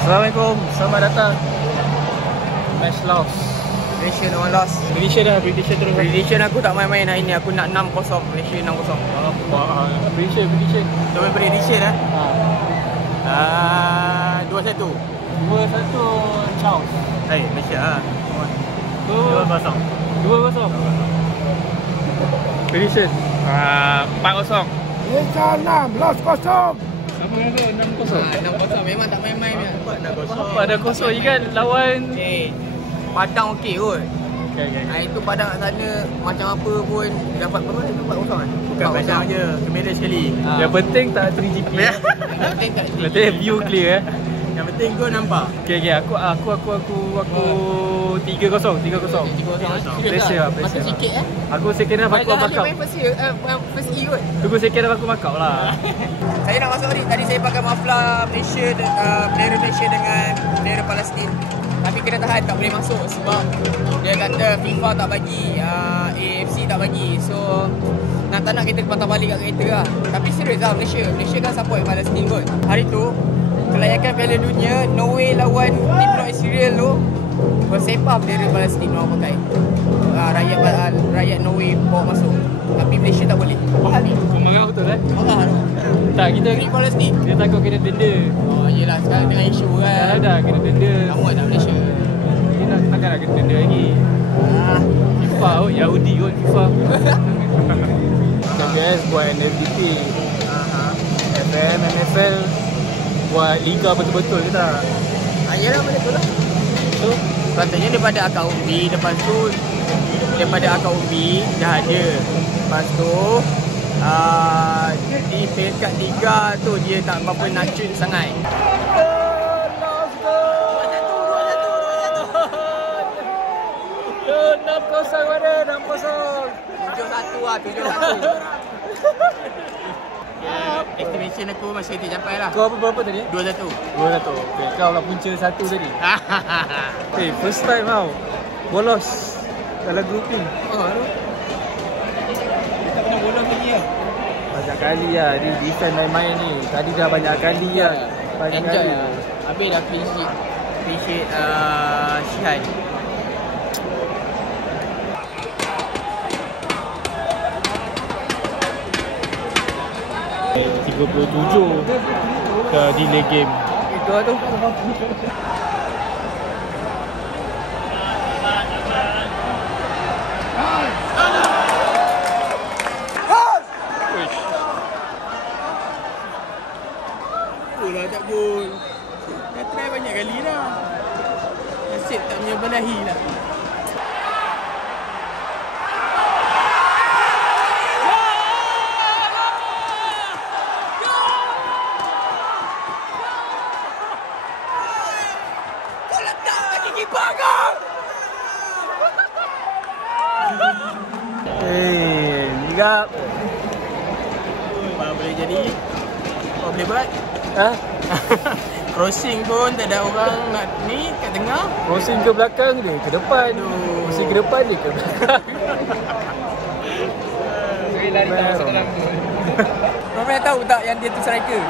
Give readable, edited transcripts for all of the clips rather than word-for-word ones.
Assalamualaikum, selamat datang. Match loss. Malaysia lawan loss. Prediction dah, prediction terus. Prediction aku tak main-main hari ni. Aku nak 6-0. Malaysia 6-0. Prediction. Coba prediction lah. 2-1. 2-1 Charles. Hai, Malaysia lah. 2-0. Prediction 4-0. Malaysia 6, loss 0. Sama ke 6-0? 6-0 memang tak main-main punya. Apa ada kosong je kan lawan. Padang okey kot. Okay. Itu Padang kat sana macam apa pun dapat berapa? 4-0 kan? Bukan Padang je. Kamera sekali. Yang penting tak 3GP. Yang penting tak Penting view clear Yang penting kau nampak. Okay. Aku 3-0. Malaysia. Masa sikit Aku second half aku makau. main first E kot. Tunggu second half aku makau lah. Saya nak masuk ni. Tadi saya pakai mafla Malaysia, bendera Malaysia dengan bendera Palestin. Tapi kena tahan, tak boleh masuk sebab dia kata FIFA tak bagi, AFC tak bagi. So nak tak nak kita patah balik kat kereta lah. Tapi serius lah Malaysia kan support Palestin kot. Hari tu kelayakan Piala Dunia, Norway lawan tim Israel tu bersepah bendera Palestin orang pakai. Rakyat Norway bawa masuk. Tapi Malaysia tak boleh. Apa hal ni? Kau marah betul Marah tu. Tak, kita Palestin. kita takut kena denda. Oh yelah, sekarang dengan isu kan. Dah kena denda. Lama dah Malaysia. Kita takkan nak kena denda lagi. FIFA kot, Yahudi kot FIFA. KBS buat NFDP. FM, NFL buat liga betul-betul ke tak? Yelah betul lah. So, Katanya daripada akar umbi, lepas tu daripada akar umbi dah ada. Lepas tu di peringkat 3 tu dia tak berapa nak cun sangat. Let's go! 6-0 mana? 6-0. 7-1 lah, 7-1. Estimation aku masih tercapai lah. Kau berapa tadi? 2-1. 2-1. Okay, kau lah punca 1 tadi. Okay, first time tau bolos dalam grouping. Kita pernah bolos lagi lah. Banyak kali lah ni defend main-main ni. Tadi dah banyak kali lah. Banyak Enjoy kali. lah. Habis dah clean sheet Syihan. Eh, 37 ke delay game. Itu lah tu. Lah tak gol. Dah try banyak kali dah. Nasib tak menyebelahi lah. Kau letak kaki kipas kau. Ligap. Apa boleh jadi? Apa boleh buat? Ha? Crossing pun tak ada orang nak ni kat tengah. Crossing ke belakang dia, ke depan. Crossing ke depan dia, ke belakang. Saya lari tak masuk dalam tu. Kau tahu tak yang dia tu striker?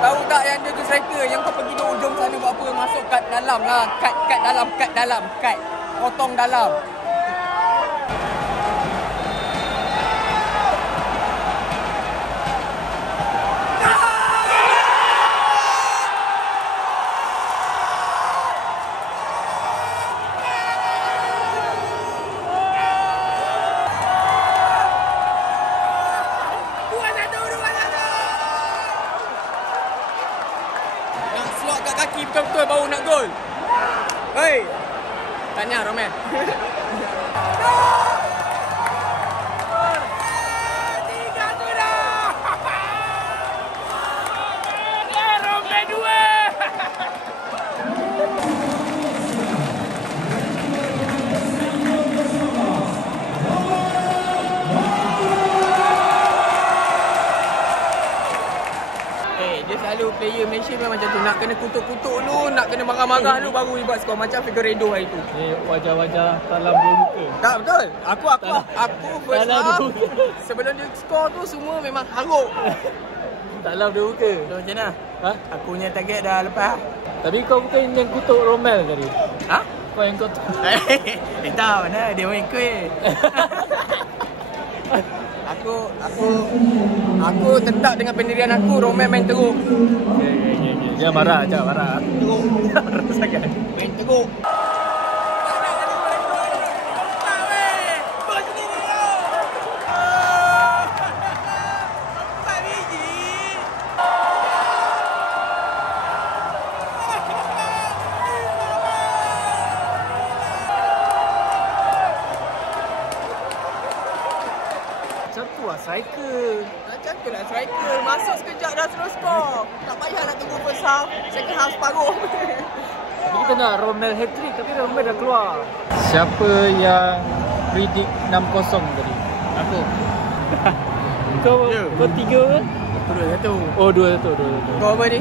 Tahu tak yang dia tu striker? Yang kau pergi di ujung sana buat apa? Masuk kat dalam lah. Kat dalam. Potong dalam. Kaki betul-betul baru nak gol. Hei. Tanya Roman. Selalu player Malaysia memang macam tu. Nak kena kutuk-kutuk dulu, nak kena marah-marah dulu baru dia buat skor. Macam Figueiredo hari tu. Wajah-wajah dalam dua muka. Tak, betul. Aku first half sebelum dia skor tu semua memang haruk. Salam dia buka. So macam mana? Ha? Aku punya target dah lepas. Tapi kau bukan yang kutuk Romel tadi. Ha? Kau yang kutuk. Tak mana dia main kuih. Aku tetap dengan pendirian aku. Romel main teruk. Okay. Dia marah je, marah. Teruk. Marah sangat. Main teruk. Macam tu lah striker. Macam tu lah striker. Masuk sekejap dah terus skor. Tak payah nak tunggu first half. Second half separuh. Tapi kita nak Romel hat-trick tapi Romel dah keluar. Siapa yang predict 6-0 tadi? Aku. Kau Ya. kau 3 kan? Aku 2-1. Oh 2-1. Kau apa ni?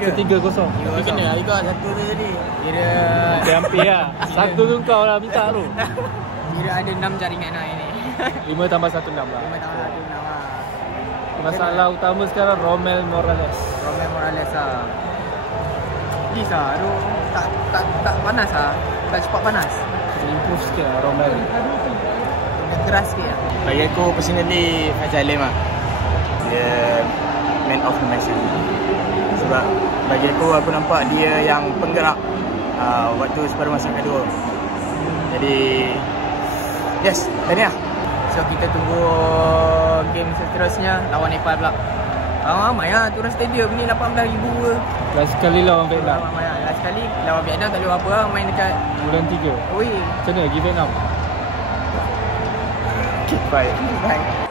3-0. Tapi kena lah kau satu tu tadi. Kira Hampir lah. Satu tu kau lah minta tu. Kira ada 6 jaringan lah ini. 5 tambah 1 6 lah. 5 tambah 1 6 lah. Masalah utama sekarang Romel Morales. Romel Morales lah. Please lah. Aduh. Tak panas lah. Tak cepat panas. Improve sikit lah Romel. Kena keras sikit lah. Bagi aku personally Fajar Alim lah. Dia man of the match. Sebab bagi aku nampak dia yang penggerak waktu separuh masa kedua. Jadi yes, tahniah. So kita tunggu game seterusnya lawan Nepal pula. Ramai lah turun stadium ni 18,000 ke. Last kali lawan Vietnam. Ramai lah. Last kali lawan Vietnam tak ada apa lah. Main dekat Bulan 3. Oi. Macam mana pergi Vietnam? Bye. Bye.